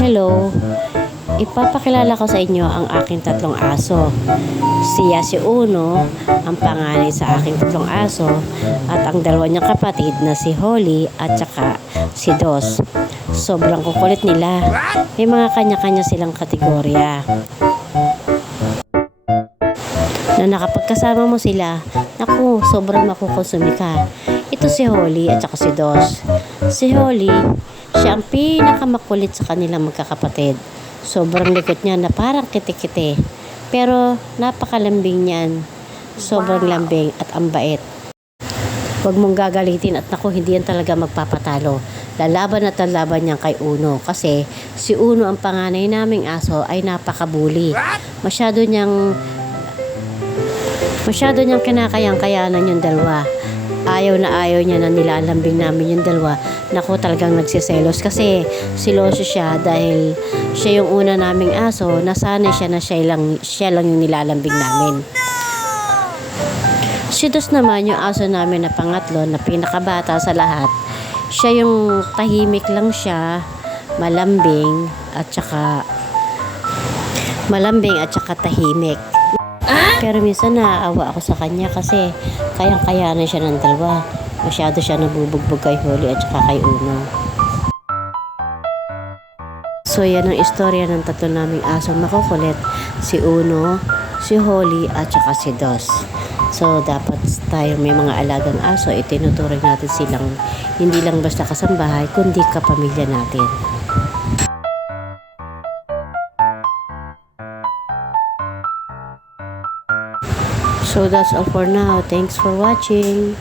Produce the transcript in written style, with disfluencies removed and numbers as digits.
Hello, ipapakilala ko sa inyo ang aking tatlong aso. Siya si Uno, ang panganay sa aking tatlong aso, at ang dalawa niyang kapatid na si Holly at saka si Dos. Sobrang kukulit nila. May mga kanya-kanya silang kategorya. Na nakapagkasama mo sila, naku, sobrang makukonsumi ka. Ito si Holly at saka si Dos. Si Holly, siya ang pinakamakulit sa kanilang magkakapatid. Sobrang likot niya na parang kiti-kiti. Pero napakalambing niyan. Sobrang lambing at ang bait. Huwag mong gagalitin at naku, hindi yan talaga magpapatalo. Lalaban at lalaban niyan kay Uno. Kasi si Uno, ang panganay naming aso, ay napakabuli. Masyado niyang kinakayang-kayanan yung dalawa. Ayaw niya na nilalambing namin yung dalawa. Naku, talagang nagsiselos kasi siloso siya dahil siya yung una naming aso. Nasanay siya na siya lang yung nilalambing namin. Si Dos naman, yung aso namin na pangatlo, na pinakabata sa lahat. Siya yung tahimik lang siya, malambing at saka tahimik. Pero minsan naaawa ako sa kanya kasi kayang-kayanan siya ng dalawa. Masyado siya nabubugbog kay Holly at saka kay Uno. So yan ang istorya ng tatlo naming aso makukulit. Si Uno, si Holly at saka si Dos. So dapat tayo may mga alagang aso, itinuturing natin silang hindi lang basta kasambahay kundi kapamilya natin. So that's all for now. Thanks for watching.